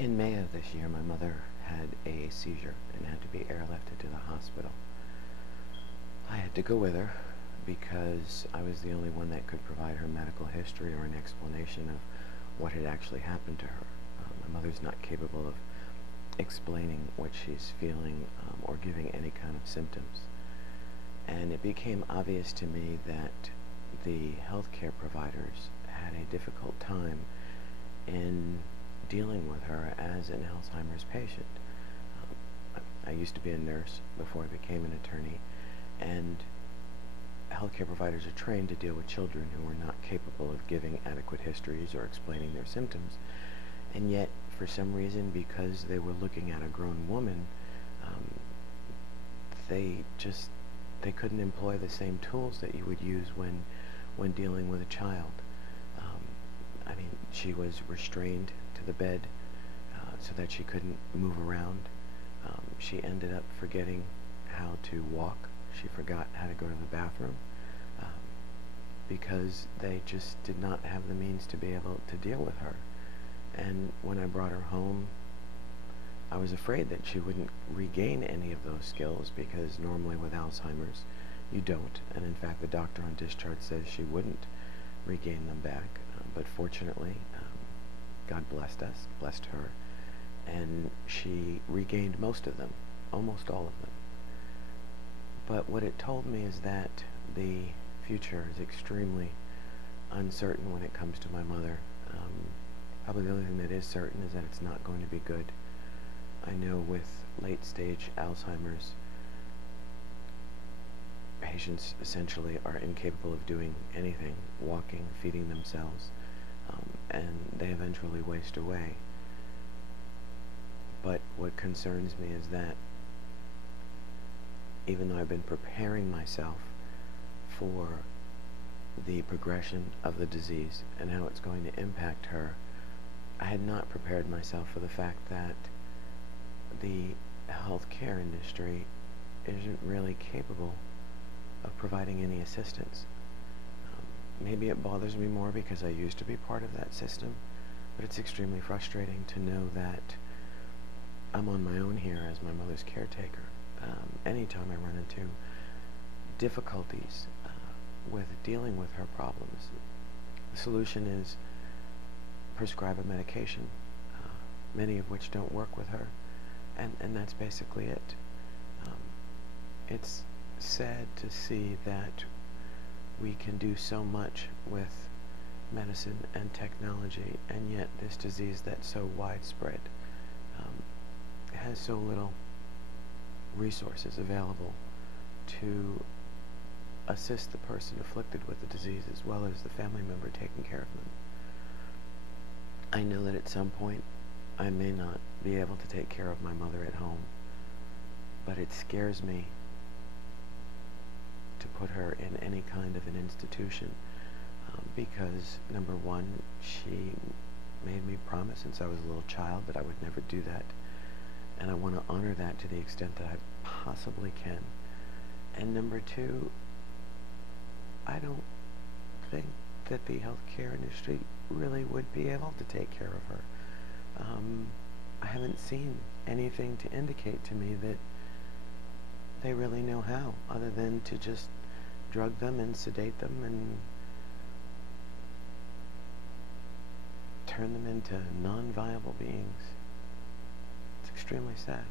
In May of this year, my mother had a seizure and had to be airlifted to the hospital. I had to go with her because I was the only one that could provide her medical history or an explanation of what had actually happened to her. My mother's not capable of explaining what she's feeling or giving any kind of symptoms. And it became obvious to me that the healthcare providers had a difficult time in dealing with her as an Alzheimer's patient. I used to be a nurse before I became an attorney, and healthcare providers are trained to deal with children who are not capable of giving adequate histories or explaining their symptoms. And yet, for some reason, because they were looking at a grown woman, they couldn't employ the same tools that you would use when dealing with a child. She was restrained to the bed so that she couldn't move around. She ended up forgetting how to walk. She forgot how to go to the bathroom because they just did not have the means to be able to deal with her. And when I brought her home, I was afraid that she wouldn't regain any of those skills, because normally with Alzheimer's you don't, and in fact the doctor on discharge says she wouldn't regain them back. But fortunately, God blessed her, and she regained most of them, almost all of them. But what it told me is that the future is extremely uncertain when it comes to my mother. Probably the only thing that is certain is that it's not going to be good. I know with late-stage Alzheimer's, patients essentially are incapable of doing anything, walking, feeding themselves, and they eventually waste away. But what concerns me is that even though I've been preparing myself for the progression of the disease and how it's going to impact her, I had not prepared myself for the fact that the healthcare industry isn't really capable of providing any assistance. Maybe it bothers me more because I used to be part of that system, but it's extremely frustrating to know that I'm on my own here as my mother's caretaker. Anytime I run into difficulties with dealing with her problems, the solution is prescribe a medication, many of which don't work with her, and that's basically it. It's sad to see that we can do so much with medicine and technology, and yet this disease that's so widespread has so little resources available to assist the person afflicted with the disease as well as the family member taking care of them. I know that at some point I may not be able to take care of my mother at home, but it scares me to put her in any kind of an institution because, number one, she made me promise since I was a little child that I would never do that, and I want to honor that to the extent that I possibly can. And number two, I don't think that the healthcare industry really would be able to take care of her. I haven't seen anything to indicate to me that they really know how, other than to just drug them and sedate them and turn them into non-viable beings. It's extremely sad.